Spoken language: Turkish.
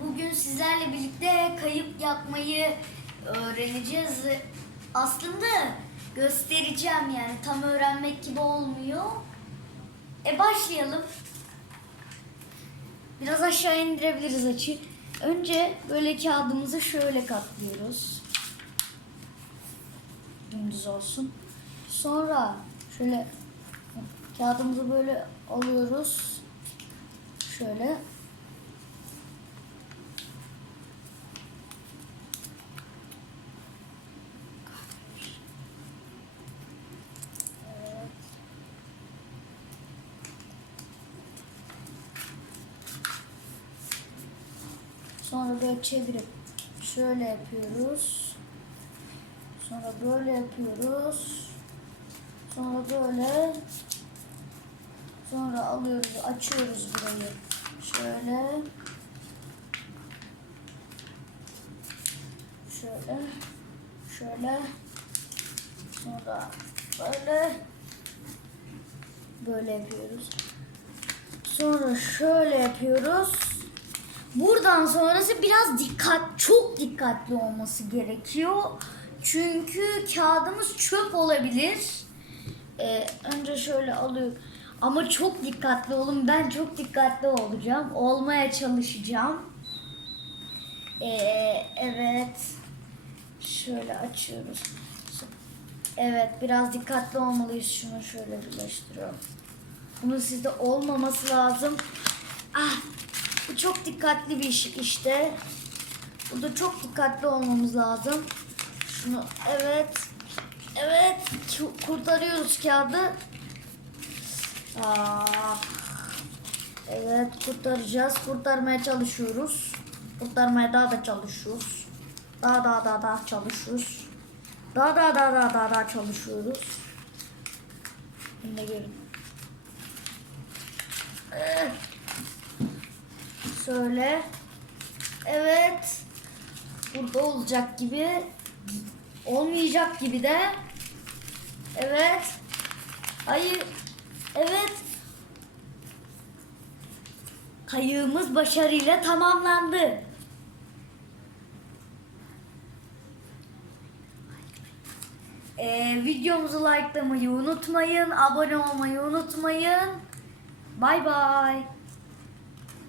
bugün sizlerle birlikte kayıp yapmayı öğreneceğiz. Aslında göstereceğim yani tam öğrenmek gibi olmuyor. E başlayalım. Biraz aşağı indirebiliriz açı. Önce böyle kağıdımızı şöyle katlıyoruz. Dümdüz olsun. Sonra şöyle kağıdımızı böyle alıyoruz. Şöyle Sonra böyle çevirip şöyle yapıyoruz. Sonra böyle yapıyoruz. Sonra böyle. Sonra alıyoruz, açıyoruz burayı. Şöyle. Şöyle. Şöyle. Sonra böyle. Böyle yapıyoruz. Sonra şöyle yapıyoruz. Buradan sonrası biraz dikkat, çok dikkatli olması gerekiyor. Çünkü kağıdımız çöp olabilir. Ee, önce şöyle alıyorum. Ama çok dikkatli olun. Ben çok dikkatli olacağım. Olmaya çalışacağım. Ee, evet. Şöyle açıyoruz. Evet biraz dikkatli olmalıyız. Şunu şöyle birleştiriyorum. Bunun sizde olmaması lazım. Ah, bu çok dikkatli bir iş işte. Burada çok dikkatli olmamız lazım. Şunu evet. Evet. ku- Kurtarıyoruz kağıdı. Aa, evet kurtaracağız. Kurtarmaya çalışıyoruz. Kurtarmaya daha da çalışıyoruz. Daha daha daha daha çalışıyoruz. Daha daha daha daha daha, daha çalışıyoruz. Şimdi görün. Eh. Şöyle. Evet. Burada olacak gibi. Olmayacak gibi de. Evet. Hayır. Evet. Kayığımız başarıyla tamamlandı. Ee, videomuzu likelamayı unutmayın. Abone olmayı unutmayın. Bay bay.